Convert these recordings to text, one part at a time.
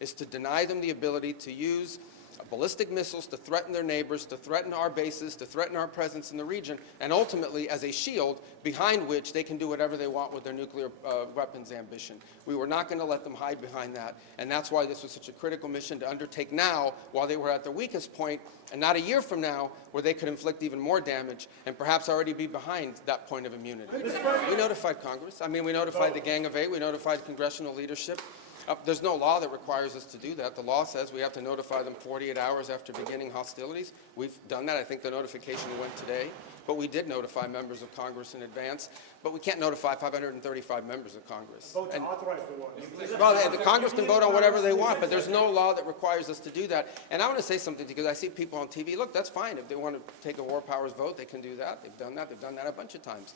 is to deny them the ability to use ballistic missiles to threaten their neighbors, to threaten our bases, to threaten our presence in the region, and ultimately as a shield behind which they can do whatever they want with their nuclear weapons ambition. We were not going to let them hide behind that, and that's why this was such a critical mission to undertake now while they were at their weakest point, and not a year from now where they could inflict even more damage and perhaps already be behind that point of immunity. We notified Congress. I mean, we notified the Gang of Eight. We notified congressional leadership. There's no law that requires us to do that. The law says we have to notify them 48 hours after beginning hostilities. We've done that. I think the notification went today. But we did notify members of Congress in advance. But we can't notify 535 members of Congress. Vote to authorize the war. Well, the Congress can vote on whatever they want, but there's no law that requires us to do that. And I want to say something because I see people on TV. Look, that's fine. If they want to take a war powers vote, they can do that. They've done that. They've done that a bunch of times.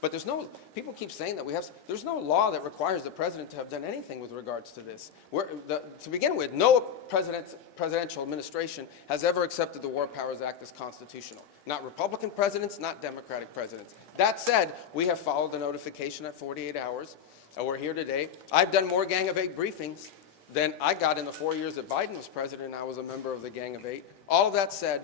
But there's no, people keep saying that there's no law that requires the president to have done anything with regards to this. To begin with, no presidential administration has ever accepted the War Powers Act as constitutional. Not Republican presidents, not Democratic presidents. That said, we have followed the notification at 48 hours. We're here today. I've done more Gang of Eight briefings than I got in the 4 years that Biden was president and I was a member of the Gang of Eight. All of that said,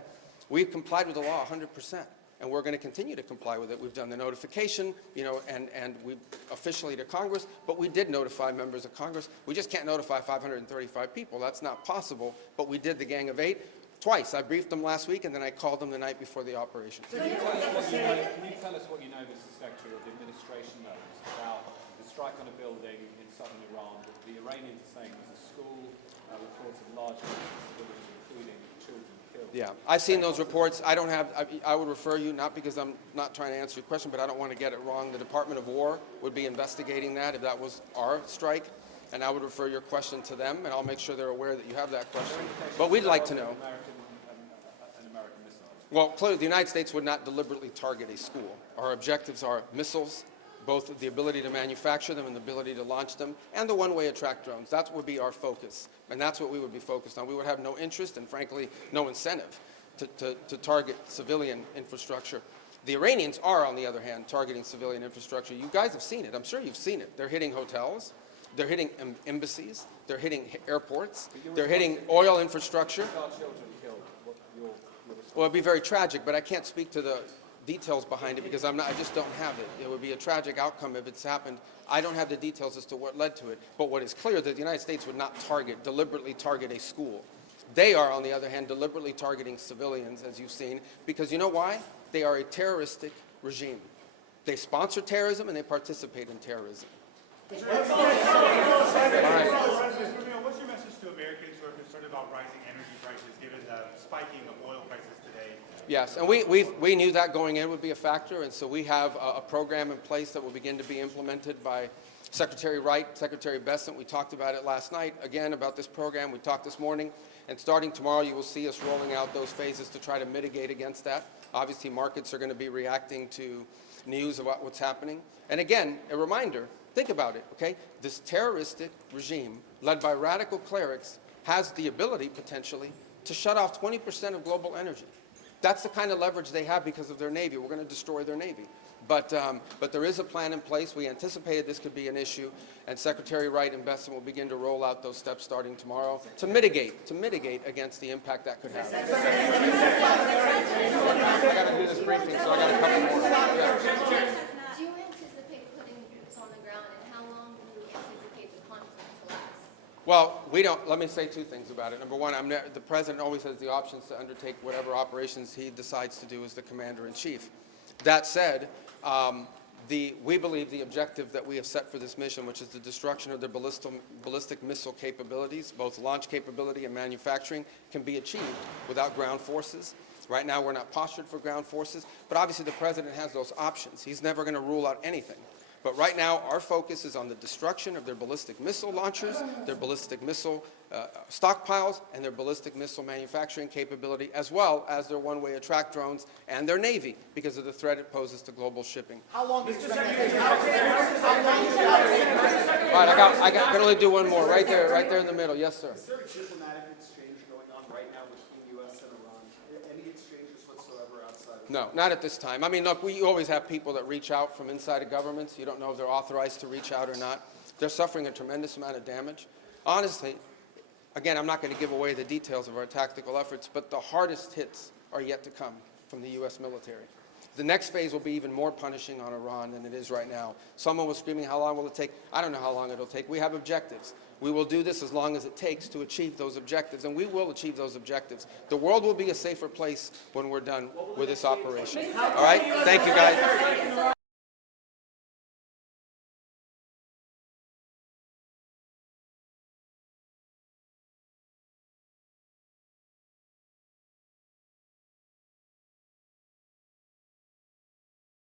we've complied with the law 100%. And we're going to continue to comply with it. We've done the notification, and we officially to Congress, but we did notify members of Congress. We just can't notify 535 people. That's not possible, but we did the Gang of Eight twice. I briefed them last week, and then I called them the night before the operation. Can you tell us what you know, Mr. Secretary, or the administration knows about the strike on a building in southern Iran that the Iranians are saying was a school, reports of large numbers of civilians, including children, killed? Yeah, I've seen those reports. I would refer you, not because I'm not trying to answer your question, but I don't want to get it wrong. The Department of War would be investigating that if that was our strike, and I would refer your question to them, and I'll make sure they're aware that you have that question. But we'd like to know. An American missile? Well, clearly, the United States would not deliberately target a school. Our objectives are missiles, both the ability to manufacture them and the ability to launch them, and the one-way attract drones. That would be our focus, and that's what we would be focused on. We would have no interest and, frankly, no incentive to target civilian infrastructure. The Iranians are, on the other hand, targeting civilian infrastructure. You guys have seen it. I'm sure you've seen it. They're hitting hotels. They're hitting embassies. They're hitting airports. They're hitting oil infrastructure. Well, it'd be very tragic, but I can't speak to the details behind it because I just don't have it. It would be a tragic outcome if it's happened. I don't have the details as to what led to it. But what is clear is that the United States would not deliberately target a school. They are, on the other hand, deliberately targeting civilians, as you've seen, because you know why? They are a terroristic regime. They sponsor terrorism and they participate in terrorism. What's your message to Americans who are concerned about rising energy prices given the spiking of oil prices today? Yes, and we knew that going in would be a factor, and so we have a program in place that will begin to be implemented by Secretary Wright, Secretary Bessent. We talked about it last night, again, about this program. We talked this morning, and starting tomorrow, you will see us rolling out those phases to try to mitigate against that. Obviously, markets are going to be reacting to news about what's happening. And again, a reminder, think about it, okay? This terroristic regime, led by radical clerics, has the ability, potentially, to shut off 20% of global energy. That's the kind of leverage they have because of their Navy. We're going to destroy their Navy. But there is a plan in place. We anticipated this could be an issue, and Secretary Wright and Bessent will begin to roll out those steps starting tomorrow to mitigate against the impact that could have. I got to do this briefing, so I got a couple more. Yeah. Do you anticipate putting boots on the ground, and how long do you anticipate the conflict to last? Well, we don't. Let me say two things about it. Number one, the president always has the options to undertake whatever operations he decides to do as the commander-in-chief. That said, we believe the objective that we have set for this mission, which is the destruction of their ballistic missile capabilities, both launch capability and manufacturing, can be achieved without ground forces. Right now, we're not postured for ground forces, but obviously the president has those options. He's never going to rule out anything. But right now, our focus is on the destruction of their ballistic missile launchers, their ballistic missile stockpiles, and their ballistic missile manufacturing capability, as well as their one-way attract drones and their Navy, because of the threat it poses to global shipping. How long do you expect All right, I can only do one more, right there in the middle. Yes, sir. Is there a diplomatic exchange going on right now between the U.S. and Iran? Any exchanges whatsoever outside of No, not at this time. I mean, look, we always have people that reach out from inside of governments. You don't know if they're authorized to reach out or not. They're suffering a tremendous amount of damage. Honestly, Again, I'm not going to give away the details of our tactical efforts, but the hardest hits are yet to come from the U.S. military. The next phase will be even more punishing on Iran than it is right now. Someone was screaming, how long will it take? I don't know how long it'll take. We have objectives. We will do this as long as it takes to achieve those objectives, and we will achieve those objectives. The world will be a safer place when we're done with this operation. All right? Thank you, guys.